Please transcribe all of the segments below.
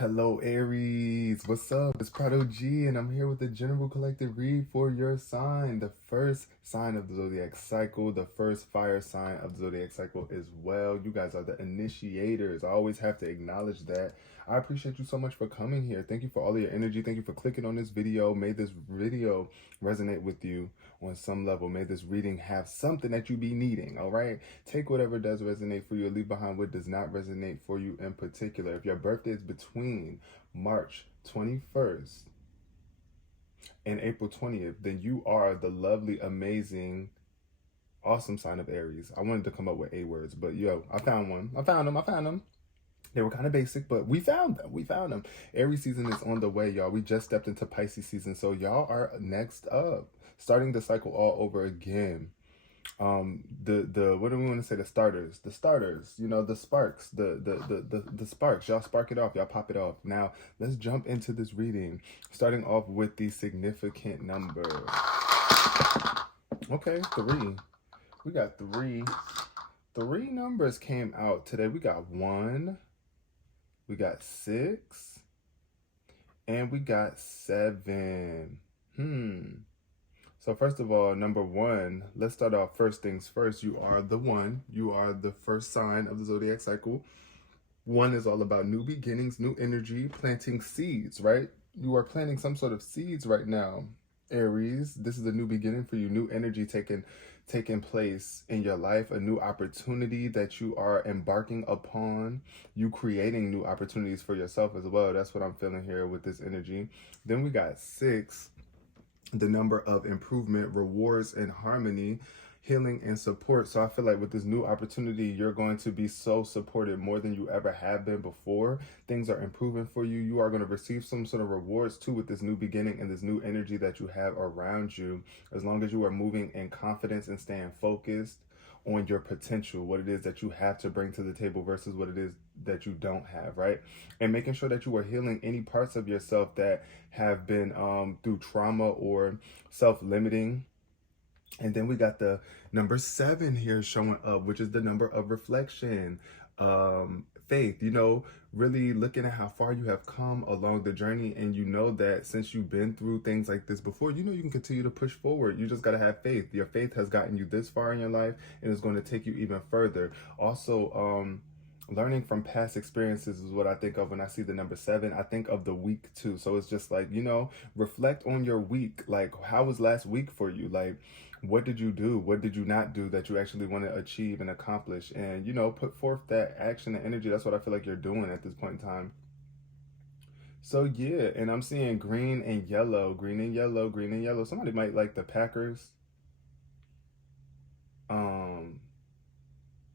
Hello Aries, what's up? It's Prado G and I'm here with the general collective read for your sign. The first sign of the zodiac cycle, the first fire sign of the zodiac cycle as well. You guys are the initiators. I always have to acknowledge that. I appreciate you so much for coming here. Thank you for all of your energy. Thank you for clicking on this video. May this video resonate with you on some level. May this reading have something that you be needing, all right? Take whatever does resonate for you and leave behind what does not resonate for you in particular. If your birthday is between March 21st and April 20th, then you are the lovely, amazing, awesome sign of Aries. I wanted to come up with A words, but yo, I found one. I found them. They were kind of basic, but we found them. Aries season is on the way, y'all. We just stepped into Pisces season, so y'all are next up. Starting the cycle all over again. The what do we want to say? The starters, you know, the sparks, the sparks. Y'all spark it off, y'all pop it off. Now, let's jump into this reading, starting off with the significant number. Okay, 3. We got 3. 3 numbers came out today. We got 1. We got 6, and we got 7. So first of all, number 1, let's start off first things first. You are the 1. You are the first sign of the zodiac cycle. 1 is all about new beginnings, new energy, planting seeds, right? You are planting some sort of seeds right now, Aries. This is a new beginning for you, new energy taking place in your life, a new opportunity that you are embarking upon, you creating new opportunities for yourself as well. That's what I'm feeling here with this energy. Then we got 6, the number of improvement, rewards, and harmony, healing, and support. So I feel like with this new opportunity, you're going to be so supported more than you ever have been before. Things are improving for you. You are going to receive some sort of rewards too with this new beginning and this new energy that you have around you, as long as you are moving in confidence and staying focused on your potential, what it is that you have to bring to the table versus what it is that you don't have, right? And making sure that you are healing any parts of yourself that have been through trauma or self-limiting. And then we got the number 7 here showing up, which is the number of reflection, faith, you know, really looking at how far you have come along the journey. And you know that since you've been through things like this before, you know you can continue to push forward. You just got to have faith. Your faith has gotten you this far in your life and it's going to take you even further. Also, learning from past experiences is what I think of when I see the number 7. I think of the week too. So it's just like, you know, reflect on your week. Like, how was last week for you? Like, what did you do? What did you not do that you actually want to achieve and accomplish? And, you know, put forth that action and energy. That's what I feel like you're doing at this point in time. So yeah, and I'm seeing green and yellow, green and yellow, green and yellow. Somebody might like the Packers.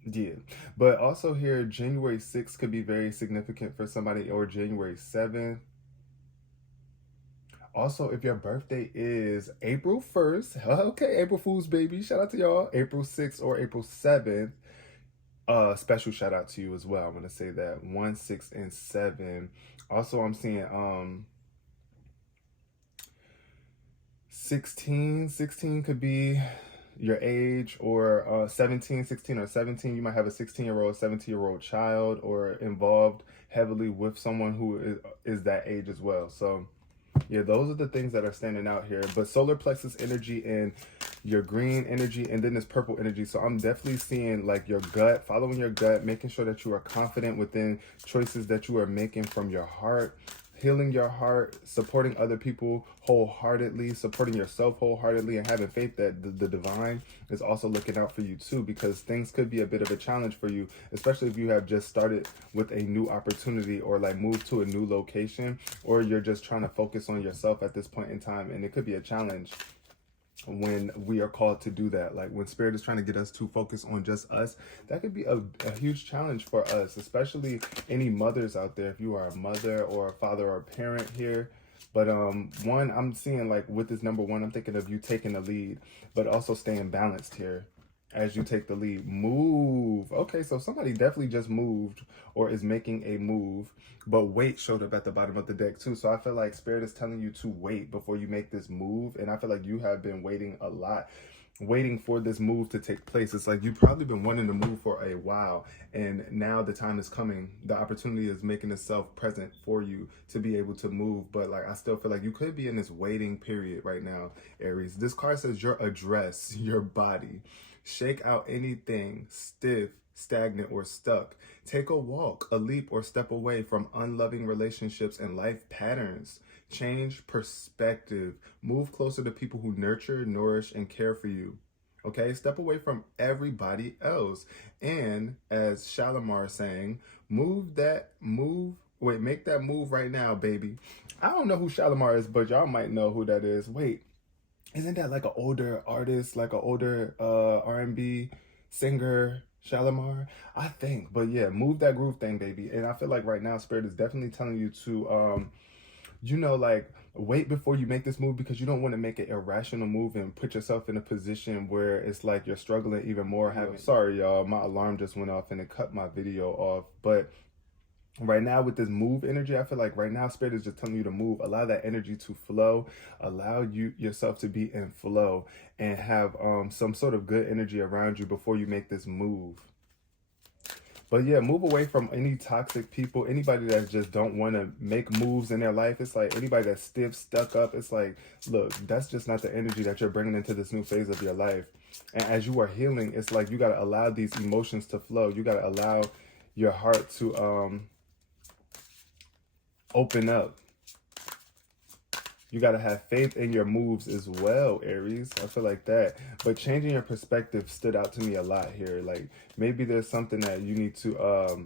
Yeah, but also here, January 6th could be very significant for somebody, or January 7th. Also, if your birthday is April 1st, okay, April Fool's baby, shout out to y'all. April 6th or April 7th, special shout out to you as well. I'm going to say that 1, 6, and 7. Also, I'm seeing 16 could be your age, or 16 or 17. You might have a 16-year-old, 17-year-old child, or involved heavily with someone who is that age as well. So yeah, those are the things that are standing out here. But solar plexus energy and your green energy, and then this purple energy. So I'm definitely seeing like your gut, following your gut, making sure that you are confident within choices that you are making from your heart, healing your heart, supporting other people wholeheartedly, supporting yourself wholeheartedly, and having faith that the divine is also looking out for you too, because things could be a bit of a challenge for you, especially if you have just started with a new opportunity or like moved to a new location, or you're just trying to focus on yourself at this point in time. And it could be a challenge when we are called to do that. Like when spirit is trying to get us to focus on just us, that could be a huge challenge for us, especially any mothers out there. If you are a mother or a father or a parent here. But one, I'm seeing like with this number 1, I'm thinking of you taking the lead, but also staying balanced here as you take the lead. Move. Okay, so somebody definitely just moved or is making a move, but wait showed up at the bottom of the deck too. So I feel like spirit is telling you to wait before you make this move, and I feel like you have been waiting a lot. waiting for this move to take place. It's like you've probably been wanting to move for a while, and now the time is coming. The opportunity is making itself present for you to be able to move. But like, I still feel like you could be in this waiting period right now, Aries. This card says your address, your body. Shake out anything stiff, stagnant, or stuck. Take a walk, a leap, or step away from unloving relationships and life patterns. Change perspective. Move closer to people who nurture, nourish, and care for you. Okay, step away from everybody else. And as Shalimar is saying, make that move right now, baby. I don't know who Shalimar is, but y'all might know who that is. Wait, isn't that like an older artist, like an older R&B singer, Shalimar? I think. But yeah, move that groove thing, baby. And I feel like right now, Spirit is definitely telling you to like, wait before you make this move, because you don't want to make an irrational move and put yourself in a position where it's like you're struggling even more. Sorry, y'all, my alarm just went off and it cut my video off. But right now with this move energy, I feel like right now Spirit is just telling you to move. Allow that energy to flow. Allow yourself to be in flow and have some sort of good energy around you before you make this move. But yeah, move away from any toxic people, anybody that just don't want to make moves in their life. It's like anybody that's stiff, stuck up. It's like, look, that's just not the energy that you're bringing into this new phase of your life. And as you are healing, it's like you got to allow these emotions to flow. You got to allow your heart to open up. You got to have faith in your moves as well, Aries. I feel like that. But changing your perspective stood out to me a lot here. Like, maybe there's something that you need to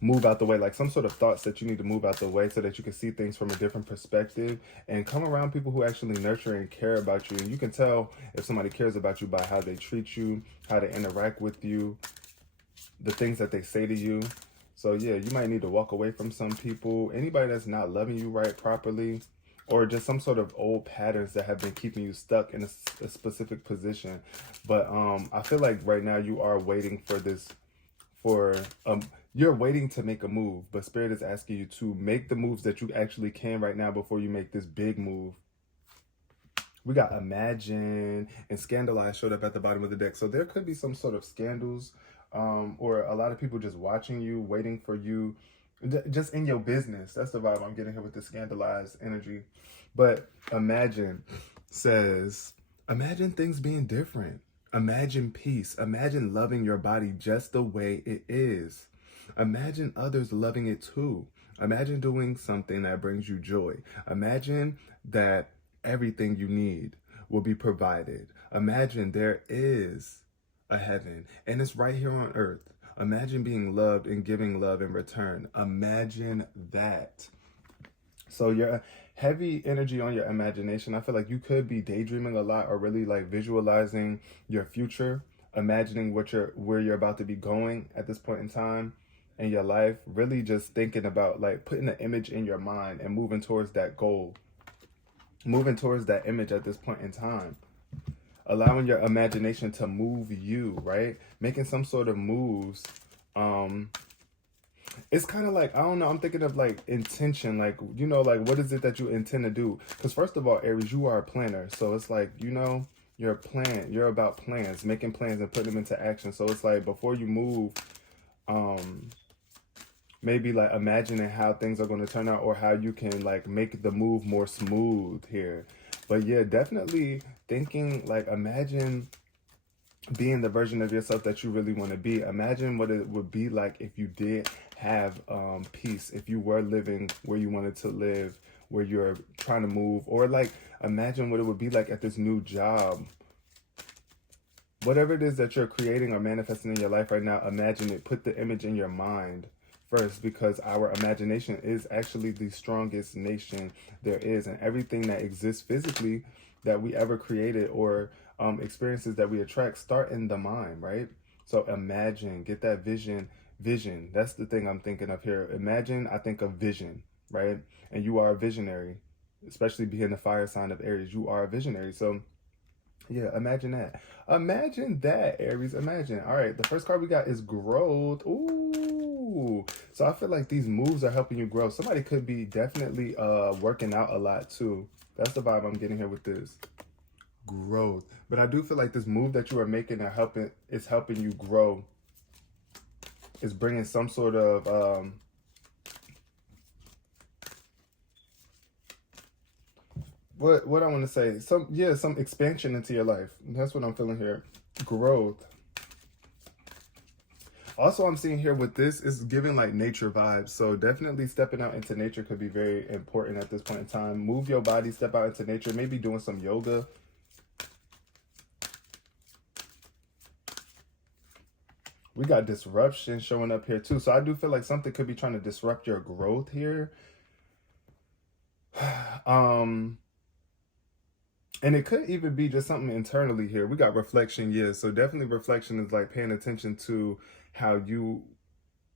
move out the way, like some sort of thoughts that you need to move out the way so that you can see things from a different perspective and come around people who actually nurture and care about you. And you can tell if somebody cares about you by how they treat you, how they interact with you, the things that they say to you. So yeah, you might need to walk away from some people, anybody that's not loving you right properly, or just some sort of old patterns that have been keeping you stuck in a specific position. But I feel like right now you are waiting for this, you're waiting to make a move, but Spirit is asking you to make the moves that you actually can right now before you make this big move. We got Imagine and Scandalize showed up at the bottom of the deck. So there could be some sort of scandals, or a lot of people just watching you, waiting for you, just in your business. That's the vibe I'm getting here with the Scandalized energy. But Imagine says, imagine things being different. Imagine peace. Imagine loving your body just the way it is. Imagine others loving it too. Imagine doing something that brings you joy. Imagine that everything you need will be provided. Imagine there is a heaven and it's right here on earth. Imagine being loved and giving love in return. Imagine that. So your heavy energy on your imagination, I feel like you could be daydreaming a lot or really like visualizing your future, imagining where you're about to be going at this point in time in your life, really just thinking about like putting an image in your mind and moving towards that goal, moving towards that image at this point in time. Allowing your imagination to move you, right? Making some sort of moves. It's kind of like, I don't know, I'm thinking of like intention, like, you know, like what is it that you intend to do? Because first of all, Aries, you are a planner. So it's like, you know, you're a plan. You're about plans, making plans and putting them into action. So it's like before you move, maybe like imagining how things are going to turn out or how you can like make the move more smooth here. But yeah, definitely thinking like, imagine being the version of yourself that you really want to be. Imagine what it would be like if you did have peace, if you were living where you wanted to live, where you're trying to move, or like imagine what it would be like at this new job. Whatever it is that you're creating or manifesting in your life right now, imagine it. Put the image in your mind first, because our imagination is actually the strongest nation there is, and everything that exists physically that we ever created or experiences that we attract start in the mind, right? So imagine, get that vision. That's the thing I'm thinking of here. Imagine, I think of vision, right? And you are a visionary, especially being the fire sign of Aries. You are a visionary. So yeah, imagine that. Imagine that, Aries. Imagine. All right, the first card we got is growth. Ooh. So I feel like these moves are helping you grow. Somebody could be definitely working out a lot too. That's the vibe I'm getting here with this. growth. But I do feel like this move that you are making is helping you grow. It's bringing some sort of what I want to say, some expansion into your life. That's what I'm feeling here. Growth. Also, I'm seeing here with this is giving like nature vibes. So definitely stepping out into nature could be very important at this point in time. Move your body, step out into nature, maybe doing some yoga. We got disruption showing up here too. So I do feel like something could be trying to disrupt your growth here. And it could even be just something internally here. We got reflection, yeah. So definitely reflection is like paying attention to how you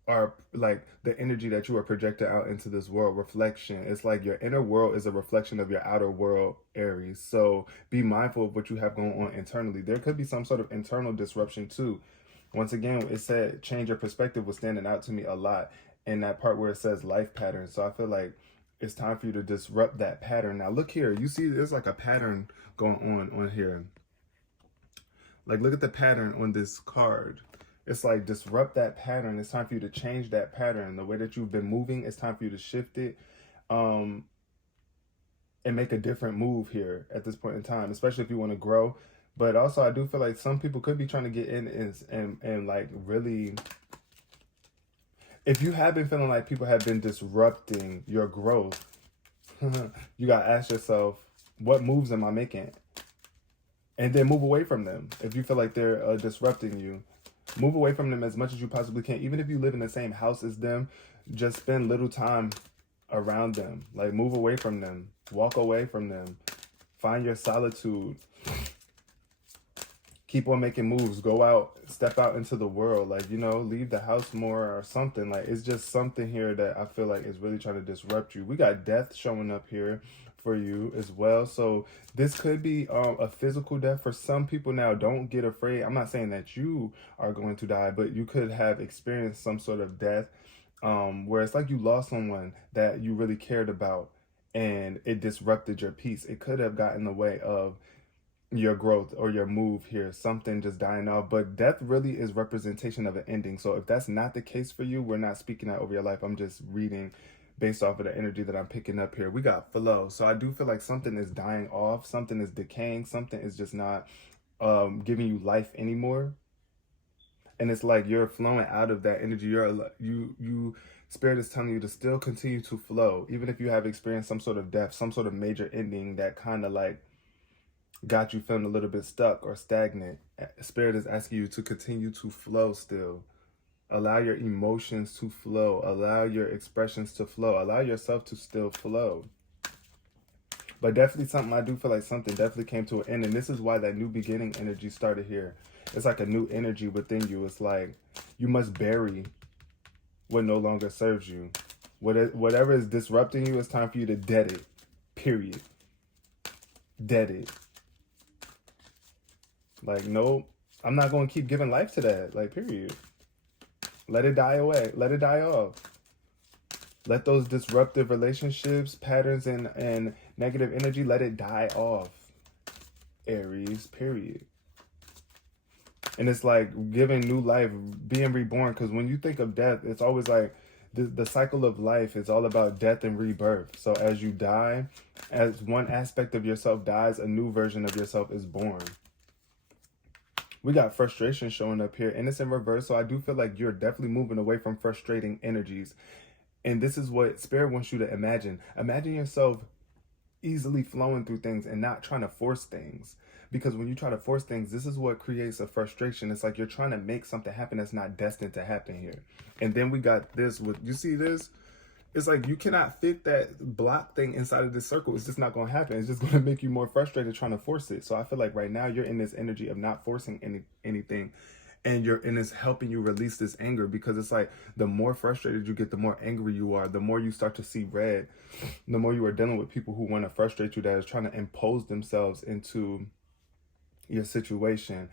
are, like the energy that you are projected out into this world. Reflection. It's like your inner world is a reflection of your outer world, Aries. So be mindful of what you have going on internally. There could be some sort of internal disruption too. Once again, it said change your perspective was standing out to me a lot in that part where it says life pattern. So I feel like it's time for you to disrupt that pattern. Now look here, you see there's like a pattern going on here. Like look at the pattern on this card. It's like disrupt that pattern. It's time for you to change that pattern. The way that you've been moving, it's time for you to shift it and make a different move here at this point in time, especially if you want to grow. But also I do feel like some people could be trying to get in and like really, if you have been feeling like people have been disrupting your growth, you got to ask yourself, what moves am I making? And then move away from them. If you feel like they're disrupting you, move away from them as much as you possibly can. Even if you live in the same house as them, just spend little time around them. Like move away from them, walk away from them, find your solitude. Keep on making moves, go out, step out into the world, like, you know, leave the house more or something. Like, it's just something here that I feel like is really trying to disrupt you. We got death showing up here for you as well. So this could be a physical death for some people. Now, don't get afraid. I'm not saying that you are going to die, but you could have experienced some sort of death where it's like you lost someone that you really cared about and it disrupted your peace. It could have gotten in the way of your growth or your move here, something just dying off. But death really is representation of an ending. So if that's not the case for you, we're not speaking that over your life. I'm just reading based off of the energy that I'm picking up here. We got flow. So I do feel like something is dying off, something is decaying, something is just not giving you life anymore. And it's like you're flowing out of that energy. You Spirit is telling you to still continue to flow, even if you have experienced some sort of death, some sort of major ending that kind of like got you feeling a little bit stuck or stagnant. Spirit is asking you to continue to flow still. Allow your emotions to flow. Allow your expressions to flow. Allow yourself to still flow. But definitely something, I do feel like something definitely came to an end. And this is why that new beginning energy started here. It's like a new energy within you. It's like you must bury what no longer serves you. Whatever is disrupting you, it's time for you to dead it. Period. Dead it. Like, no, I'm not going to keep giving life to that. Like, period. Let it die away. Let it die off. Let those disruptive relationships, patterns, and negative energy, let it die off. Aries, period. And it's like giving new life, being reborn. Because when you think of death, it's always like the cycle of life is all about death and rebirth. So as you die, as one aspect of yourself dies, a new version of yourself is born. We got frustration showing up here, and it's in reverse. So I do feel like you're definitely moving away from frustrating energies. And this is what Spirit wants you to imagine. Imagine yourself easily flowing through things and not trying to force things. Because when you try to force things, this is what creates a frustration. It's like you're trying to make something happen that's not destined to happen here. And then we got this with, you see this? It's like you cannot fit that block thing inside of this circle. It's just not going to happen. It's just going to make you more frustrated trying to force it. So I feel like right now you're in this energy of not forcing anything. And it's helping you release this anger, because it's like the more frustrated you get, the more angry you are, the more you start to see red, the more you are dealing with people who want to frustrate you, that is trying to impose themselves into your situation.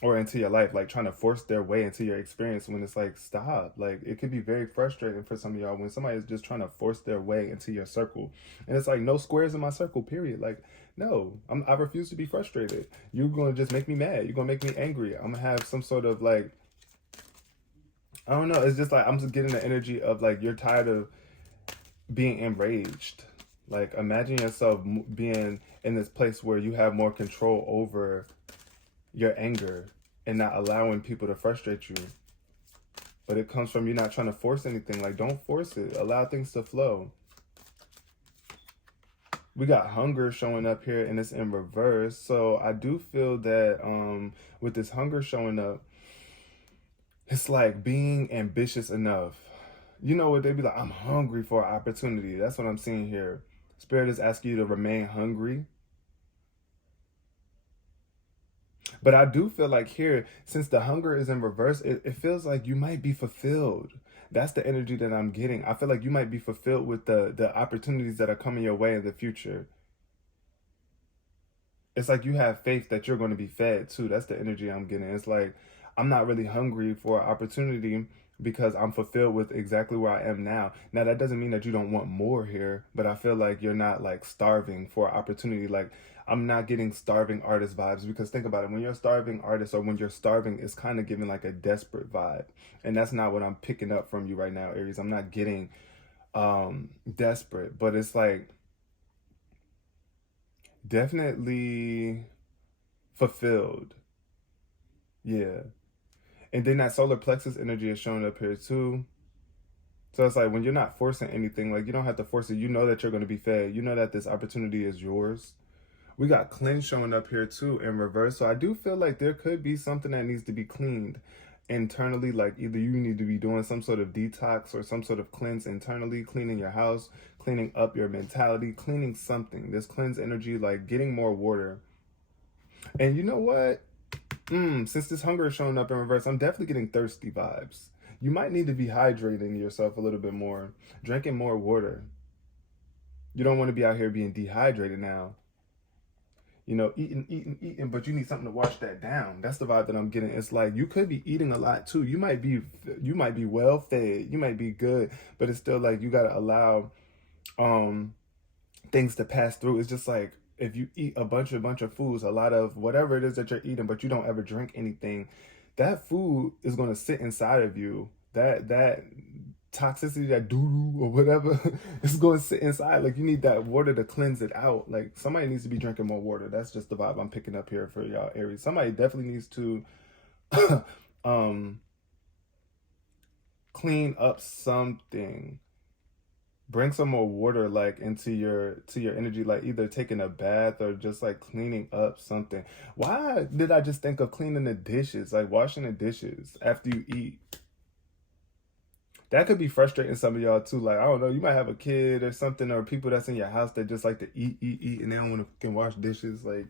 or into your life, like trying to force their way into your experience, when it's like, stop. Like, it could be very frustrating for some of y'all when somebody is just trying to force their way into your circle. And it's like, no squares in my circle, period. Like, no, I refuse to be frustrated. You're going to just make me mad. You're going to make me angry. I'm going to have some sort of like, I don't know. It's just like, I'm just getting the energy of like, you're tired of being enraged. Like, imagine yourself being in this place where you have more control over your anger and not allowing people to frustrate you. But it comes from you not trying to force anything. Like, don't force it. Allow things to flow. We got hunger showing up here, and it's in reverse. So I do feel that with this hunger showing up, it's like being ambitious enough. You know what? They'd be like, I'm hungry for an opportunity. That's what I'm seeing here. Spirit is asking you to remain hungry. But I do feel like here, since the hunger is in reverse, it feels like you might be fulfilled. That's the energy that I'm getting. I feel like you might be fulfilled with the opportunities that are coming your way in the future. It's like you have faith that you're going to be fed too. That's the energy I'm getting. It's like, I'm not really hungry for an opportunity because I'm fulfilled with exactly where I am now. Now, that doesn't mean that you don't want more here, but I feel like you're not like starving for opportunity. Like, I'm not getting starving artist vibes, because think about it. When you're a starving artist, or when you're starving, it's kind of giving like a desperate vibe. And that's not what I'm picking up from you right now, Aries. I'm not getting desperate, but it's like definitely fulfilled. Yeah. And then that solar plexus energy is showing up here too. So it's like, when you're not forcing anything, like, you don't have to force it. You know that you're going to be fed. You know that this opportunity is yours. We got cleanse showing up here too in reverse. So I do feel like there could be something that needs to be cleaned internally. Like, either you need to be doing some sort of detox or some sort of cleanse internally, cleaning your house, cleaning up your mentality, cleaning something. This cleanse energy, like getting more water. And you know what? Since this hunger is showing up in reverse, I'm definitely getting thirsty vibes. You might need to be hydrating yourself a little bit more, drinking more water. You don't want to be out here being dehydrated now. You know, eating, but you need something to wash that down. That's the vibe that I'm getting. It's like, you could be eating a lot too. You might be well fed. You might be good, but it's still like, you got to allow things to pass through. It's just like, if you eat a bunch of foods, a lot of whatever it is that you're eating, but you don't ever drink anything, that food is going to sit inside of you. That toxicity, that doo-doo or whatever, is going to sit inside. Like, you need that water to cleanse it out. Like, somebody needs to be drinking more water. That's just the vibe I'm picking up here for y'all, Aries. Somebody definitely needs to clean up something. Bring some more water, like, into your energy, like either taking a bath or just like cleaning up something. Why did I just think of cleaning the dishes, like washing the dishes after you eat? That could be frustrating some of y'all too. Like, I don't know, you might have a kid or something, or people that's in your house that just like to eat, and they don't want to fucking wash dishes. Like,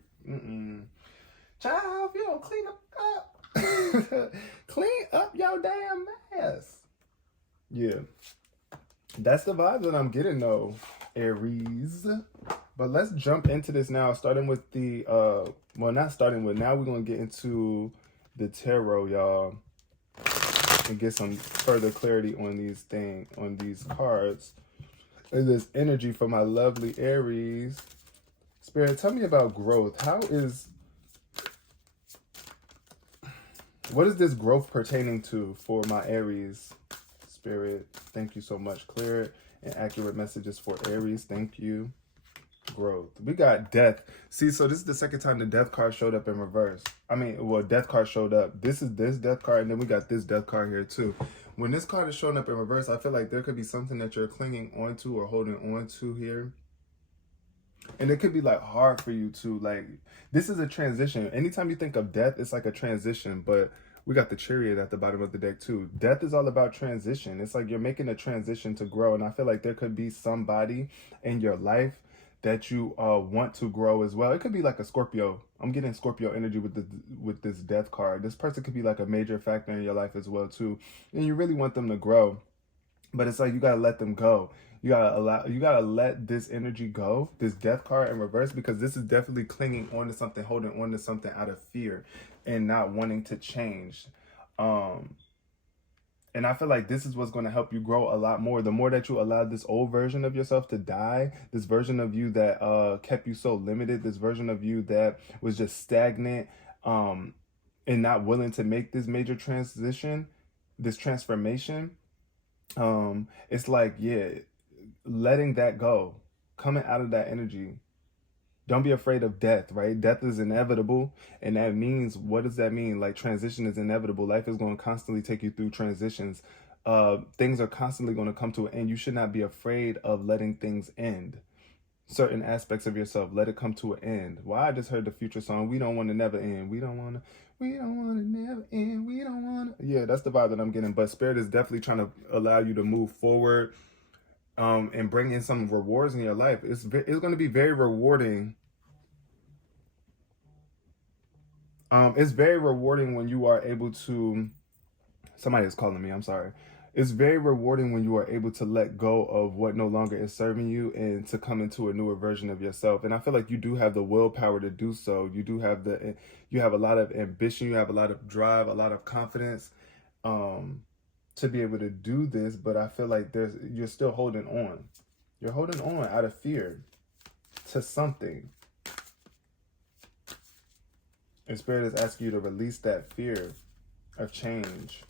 child, if you don't clean up, clean up your damn mess. Yeah. That's the vibe that I'm getting though, Aries. But let's jump into this now, starting with the, well, not starting with, now we're going to get into the tarot, y'all, and get some further clarity on these cards. And this energy for my lovely Aries. Spirit, tell me about growth. What is this growth pertaining to for my Aries? Spirit, thank you so much. Clear and accurate messages for Aries. Thank you. Growth. We got death. See, so this is the second time the death card showed up in reverse. I mean, well, death card showed up. This is this death card, and then we got this death card here too. When this card is showing up in reverse, I feel like there could be something that you're clinging onto or holding on to here. And it could be like hard for you to, like, this is a transition. Anytime you think of death, it's like a transition, but we got the Chariot at the bottom of the deck too. Death is all about transition. It's like you're making a transition to grow. And I feel like there could be somebody in your life that you want to grow as well. It could be like a Scorpio. I'm getting Scorpio energy with this death card. This person could be like a major factor in your life as well too. And you really want them to grow. But it's like, you gotta let them go. You gotta let this energy go, this death card in reverse, because this is definitely clinging on to something, holding on to something out of fear. and not wanting to change. And I feel like this is what's going to help you grow a lot more. The more that you allow this old version of yourself to die, this version of you that kept you so limited, this version of you that was just stagnant, and not willing to make this major transition, this transformation, it's like, yeah, letting that go, coming out of that energy. Don't be afraid of death, right? Death is inevitable. And that means, what does that mean? Like, transition is inevitable. Life is going to constantly take you through transitions. Things are constantly going to come to an end. You should not be afraid of letting things end. Certain aspects of yourself, let it come to an end. Well, I just heard the Future song, we don't want to never end. We don't want to never end. We don't want to. Yeah, that's the vibe that I'm getting. But Spirit is definitely trying to allow you to move forward, and bring in some rewards in your life. It's going to be very rewarding. It's very rewarding when you are able to, somebody is calling me, I'm sorry. It's very rewarding when you are able to let go of what no longer is serving you and to come into a newer version of yourself. And I feel like you do have the willpower to do so. You have a lot of ambition, you have a lot of drive, a lot of confidence, to be able to do this. But I feel like you're still holding on. You're holding on out of fear to something. And Spirit is asking you to release that fear of change.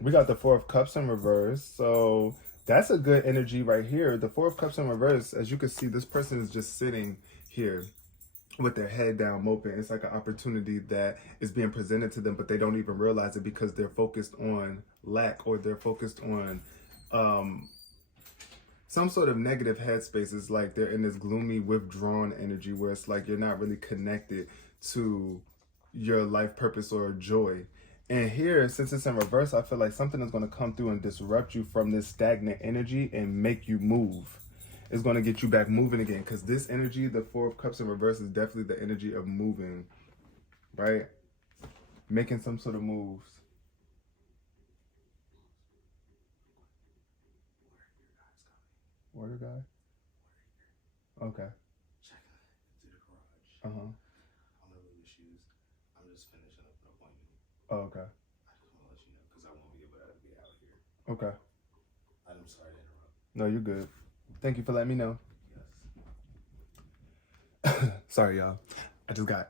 We got the Four of Cups in reverse. So that's a good energy right here. The Four of Cups in reverse, as you can see, this person is just sitting here with their head down, moping. It's like an opportunity that is being presented to them, but they don't even realize it because they're focused on lack, or they're focused on some sort of negative headspace. Is like they're in this gloomy, withdrawn energy where it's like you're not really connected to your life purpose or joy. And here, since it's in reverse, I feel like something is going to come through and disrupt you from this stagnant energy and make you move. It's going to get you back moving again, because this energy, the Four of Cups in reverse, is definitely the energy of moving, right? Making some sort of moves. Water guy? Okay. Check into the garage. Uh-huh. I'm gonna move the shoes. I'm just finishing up an appointment. Oh, okay. I just want to let you know because I won't be able to get out here. Okay. I'm sorry to interrupt. No, you're good. Thank you for letting me know. Yes. Sorry, y'all. I just got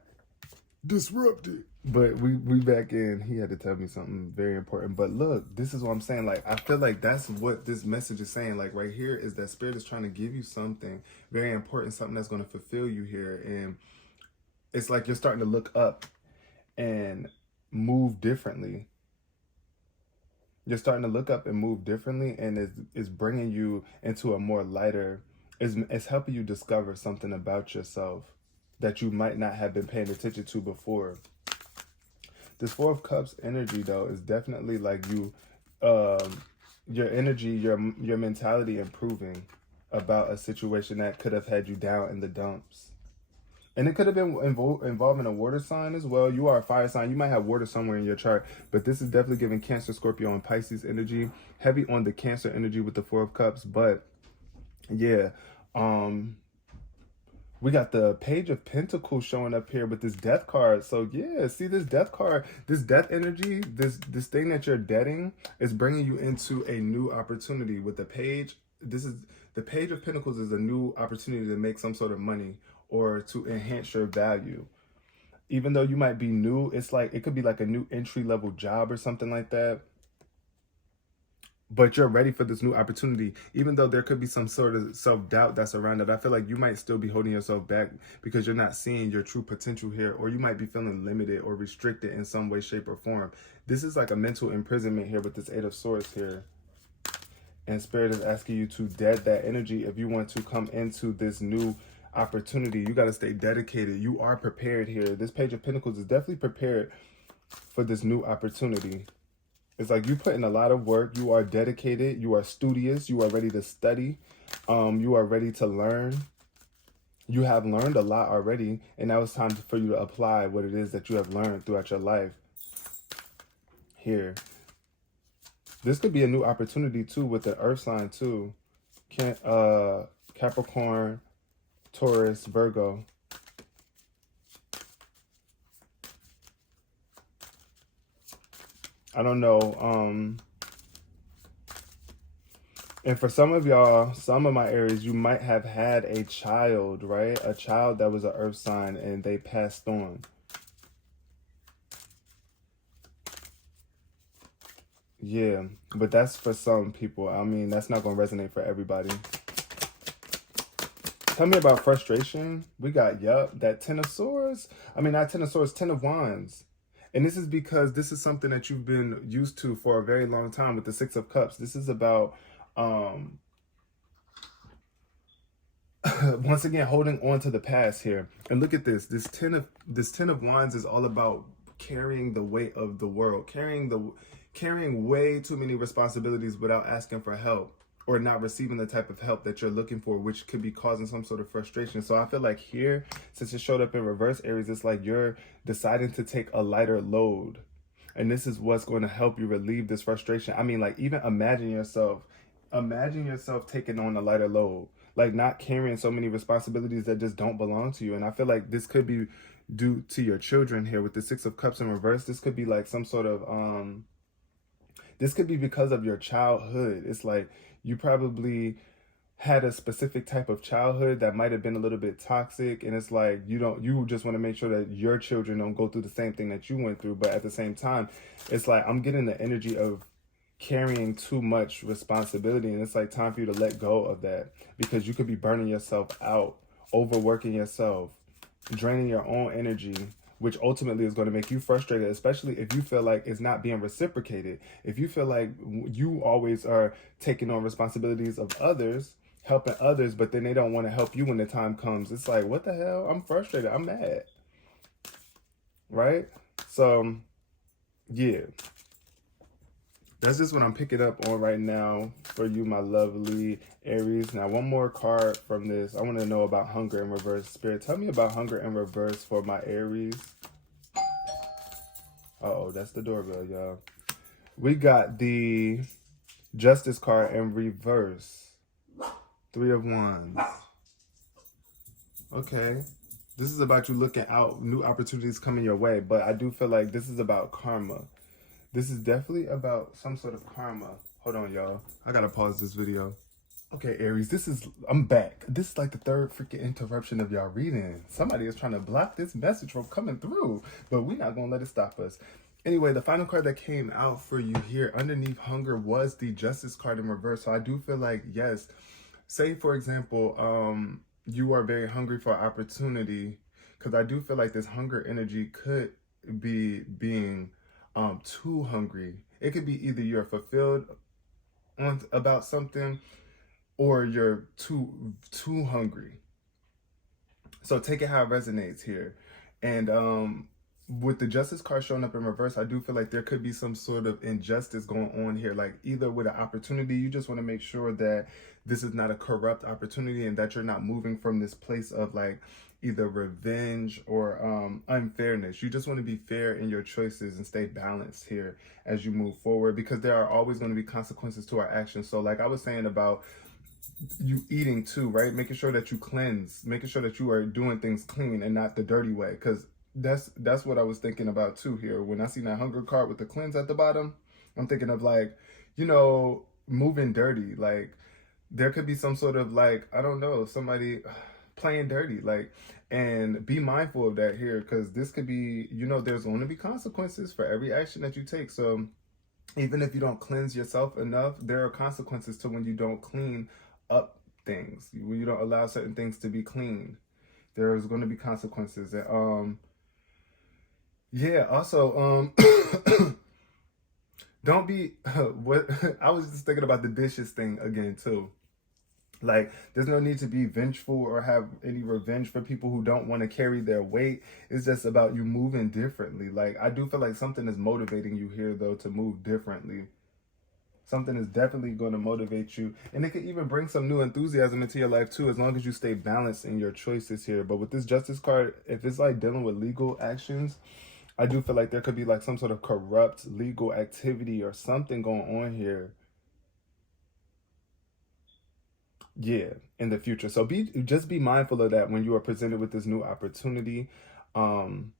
disrupted. But we back in. He had to tell me something very important. But look, this is what I'm saying. Like, I feel like that's what this message is saying. Like, right here is that Spirit is trying to give you something very important, something that's going to fulfill you here. And it's like you're starting to look up and move differently. You're starting to look up and move differently, and it's bringing you into a more lighter, it's helping you discover something about yourself that you might not have been paying attention to before. This Four of Cups energy, though, is definitely like you, your energy, your mentality improving about a situation that could have had you down in the dumps. And it could have been involving a water sign as well. You are a fire sign. You might have water somewhere in your chart, but this is definitely giving Cancer, Scorpio, and Pisces energy. Heavy on the Cancer energy with the Four of Cups. But yeah, we got the Page of Pentacles showing up here with this Death card. So yeah, see this Death card, this death energy, this thing that you're deading is bringing you into a new opportunity with the Page. The Page of Pentacles is a new opportunity to make some sort of money or to enhance your value. Even though you might be new, it's like it could be like a new entry-level job or something like that. But you're ready for this new opportunity. Even though there could be some sort of self-doubt that's around it, I feel like you might still be holding yourself back because you're not seeing your true potential here, or you might be feeling limited or restricted in some way, shape, or form. This is like a mental imprisonment here with this Eight of Swords here. And Spirit is asking you to dead that energy if you want to come into this new opportunity. You got to stay dedicated. You are prepared here. This Page of Pentacles is definitely prepared for this new opportunity. It's like you put in a lot of work. You are dedicated. You are studious. You are ready to study. You are ready to learn. You have learned a lot already, and now it's time for you to apply what it is that you have learned throughout your life. Here. This could be a new opportunity too with the Earth sign too. Capricorn, Taurus, Virgo. I don't know. And for some of y'all, some of my Aries, you might have had a child, right? A child that was an earth sign and they passed on. Yeah, but that's for some people. I mean, that's not going to resonate for everybody. Tell me about frustration. We got, yup, that Ten of Swords. I mean, not Ten of Swords, Ten of Wands. And this is because this is something that you've been used to for a very long time with the Six of Cups. This is about, once again, holding on to the past here. And look at this. This Ten of Wands is all about carrying the weight of the world, carrying way too many responsibilities without asking for help, or not receiving the type of help that you're looking for, which could be causing some sort of frustration. So I feel like here, since it showed up in reverse, Aries, it's like you're deciding to take a lighter load. And this is what's going to help you relieve this frustration. I mean, like, even imagine yourself taking on a lighter load, like not carrying so many responsibilities that just don't belong to you. And I feel like this could be due to your children here with the Six of Cups in reverse. This could be like some sort of, this could be because of your childhood. It's like you probably had a specific type of childhood that might have been a little bit toxic, and it's like you just want to make sure that your children don't go through the same thing that you went through. But at the same time, it's like I'm getting the energy of carrying too much responsibility, and it's like time for you to let go of that, because you could be burning yourself out, overworking yourself, draining your own energy, which ultimately is going to make you frustrated, especially if you feel like it's not being reciprocated. If you feel like you always are taking on responsibilities of others, helping others, but then they don't want to help you when the time comes. It's like, what the hell? I'm frustrated. I'm mad. Right? So, yeah. That's just what I'm picking up on right now for you, my lovely Aries. Now, one more card from this. I want to know about hunger in reverse. Spirit, tell me about hunger in reverse for my Aries. Uh-oh, that's the doorbell, y'all. We got the Justice card in reverse. Three of Wands. Okay. This is about you looking out, new opportunities coming your way. But I do feel like this is about karma. This is definitely about some sort of karma. Hold on, y'all. I gotta pause this video. Okay, Aries, I'm back. This is like the third freaking interruption of y'all reading. Somebody is trying to block this message from coming through, but we're not gonna let it stop us. Anyway, the final card that came out for you here underneath hunger was the Justice card in reverse. So I do feel like, yes, say for example, you are very hungry for opportunity, because I do feel like this hunger energy could be being too hungry. It could be either you're fulfilled about something, or you're too hungry. So take it how it resonates here. And with the Justice card showing up in reverse, I do feel like there could be some sort of injustice going on here. Like either with an opportunity, you just want to make sure that this is not a corrupt opportunity, and that you're not moving from this place of like either revenge or unfairness. You just want to be fair in your choices and stay balanced here as you move forward, because there are always going to be consequences to our actions. So like I was saying about you eating too, right? Making sure that you cleanse, making sure that you are doing things clean and not the dirty way, because that's what I was thinking about too here. When I see that hunger card with the cleanse at the bottom, I'm thinking of like, you know, moving dirty. Like there could be some sort of like, I don't know, somebody playing dirty, like, and be mindful of that here, because this could be, you know, there's going to be consequences for every action that you take. So even if you don't cleanse yourself enough, there are consequences to when you don't clean up things, when you don't allow certain things to be clean. There's going to be consequences. And yeah, also don't be what I was just thinking about the dishes thing again too. Like, there's no need to be vengeful or have any revenge for people who don't want to carry their weight. It's just about you moving differently. Like, I do feel like something is motivating you here, though, to move differently. Something is definitely going to motivate you. And it could even bring some new enthusiasm into your life, too, as long as you stay balanced in your choices here. But with this Justice card, if it's like dealing with legal actions, I do feel like there could be like some sort of corrupt legal activity or something going on here. Yeah, in the future. So just be mindful of that when you are presented with this new opportunity. Um,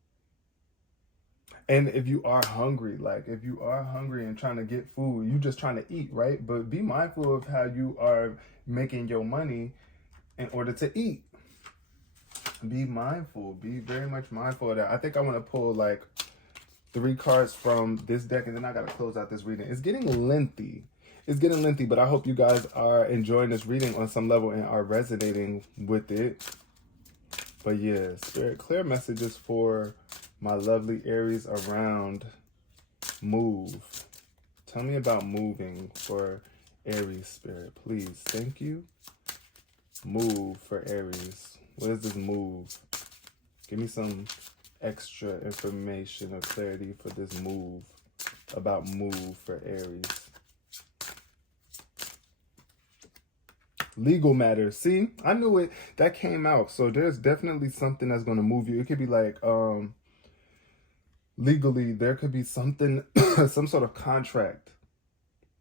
and if you are hungry, like if you are hungry and trying to get food, you just trying to eat, right? But be mindful of how you are making your money in order to eat. Be mindful. Be very much mindful of that. I think I want to pull like 3 cards from this deck, and then I gotta close out this reading. It's getting lengthy. It's getting lengthy, but I hope you guys are enjoying this reading on some level and are resonating with it. But yeah, Spirit, clear messages for my lovely Aries around move. Tell me about moving for Aries, Spirit, please. Thank you. Move for Aries. What is this move? Give me some extra information or clarity for this move, about move for Aries. Legal matters. See, I knew it. That came out. So there's definitely something that's going to move you. It could be like legally, there could be something, some sort of contract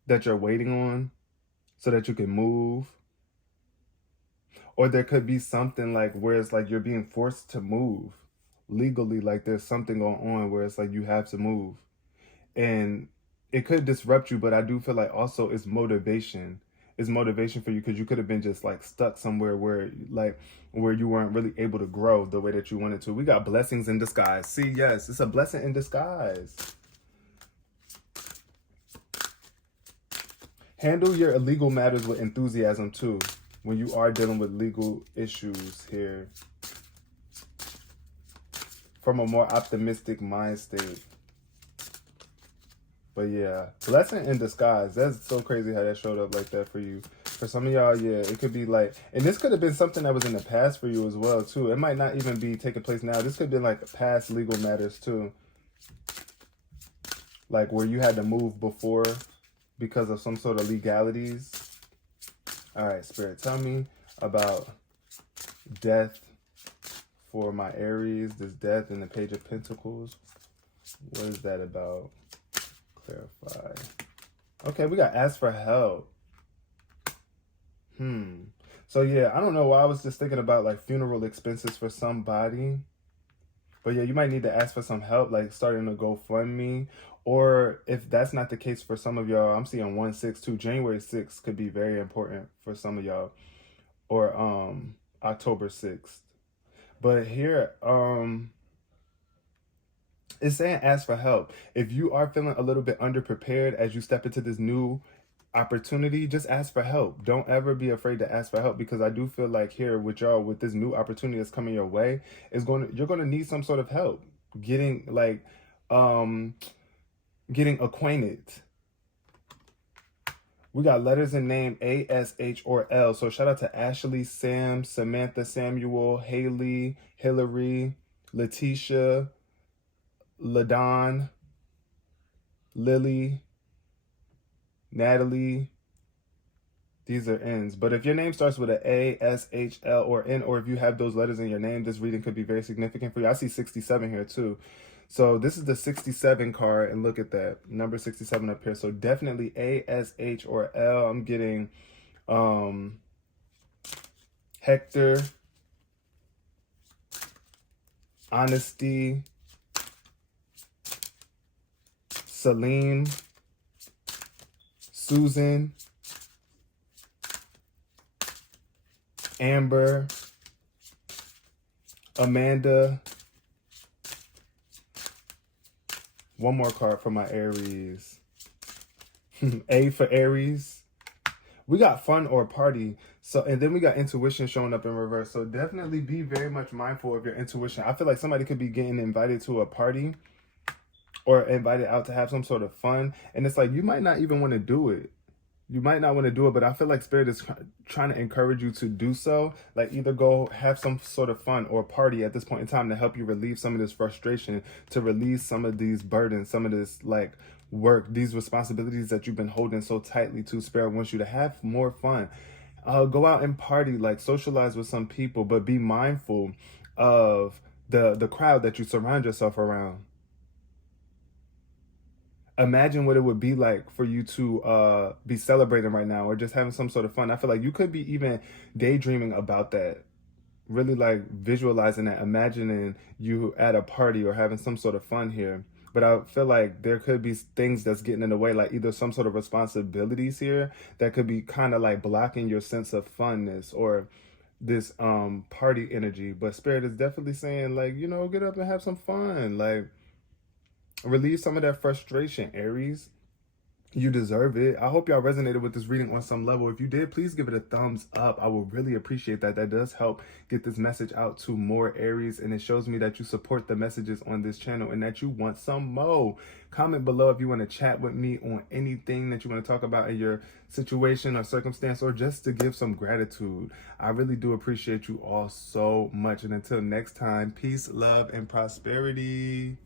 that you're waiting on so that you can move. Or there could be something like where it's like you're being forced to move legally, like there's something going on where it's like you have to move. And it could disrupt you, but I do feel like also it's motivation. It's motivation for you, because you could have been just like stuck somewhere where you weren't really able to grow the way that you wanted to. We got blessings in disguise. See, yes, it's a blessing in disguise. Handle your illegal matters with enthusiasm too, when you are dealing with legal issues here, from a more optimistic mind state. But yeah, blessing in disguise. That's so crazy how that showed up like that for you. For some of y'all, yeah, it could be like, and this could have been something that was in the past for you as well too. It might not even be taking place now. This could have been like past legal matters too. Like where you had to move before because of some sort of legalities. All right, Spirit, tell me about death for my Aries. This death in the Page of Pentacles. What is that about? Clarify. Okay, we got ask for help. So yeah, I don't know why I was just thinking about like funeral expenses for somebody. But yeah, you might need to ask for some help, like starting a GoFundMe. Or if that's not the case for some of y'all, I'm seeing 1/6 January 6th could be very important for some of y'all. Or October 6th. But here, it's saying ask for help. If you are feeling a little bit underprepared as you step into this new opportunity, just ask for help. Don't ever be afraid to ask for help, because I do feel like here with y'all, with this new opportunity that's coming your way, you're going to need some sort of help getting like getting acquainted. We got letters in name A, S, H, or L. So shout out to Ashley, Sam, Samantha, Samuel, Haley, Hillary, Letitia, LaDon, Lily, Natalie. These are N's. But if your name starts with an A, S, H, L, or N, or if you have those letters in your name, this reading could be very significant for you. I see 67 here too. So this is the 67 card, and look at that. Number 67 up here. So definitely A, S, H, or L. I'm getting Hector, honesty, Celine, Susan, Amber, Amanda. One more card for my Aries. A for Aries. We got fun or party. So, and then we got intuition showing up in reverse. So definitely be very much mindful of your intuition. I feel like somebody could be getting invited to a party or invited out to have some sort of fun. And it's like, you might not even want to do it. You might not want to do it, but I feel like Spirit is trying to encourage you to do so. Like either go have some sort of fun or party at this point in time to help you relieve some of this frustration, to release some of these burdens, some of this like work, these responsibilities that you've been holding so tightly to. Spirit wants you to have more fun. Go out and party, like socialize with some people, but be mindful of the crowd that you surround yourself around. imagine what it would be like for you to be celebrating right now or just having some sort of fun. I feel like you could be even daydreaming about that, really like visualizing that, imagining you at a party or having some sort of fun here. But I feel like there could be things that's getting in the way, like either some sort of responsibilities here that could be kind of like blocking your sense of funness or this party energy. But Spirit is definitely saying, like, you know, get up and have some fun, like relieve some of that frustration, Aries. You deserve it. I hope y'all resonated with this reading on some level. If you did, please give it a thumbs up. I will really appreciate that. That does help get this message out to more Aries, and it shows me that you support the messages on this channel and that you want some more. Comment below if you want to chat with me on anything that you want to talk about in your situation or circumstance, or just to give some gratitude. I really do appreciate you all so much. And until next time, peace, love, and prosperity.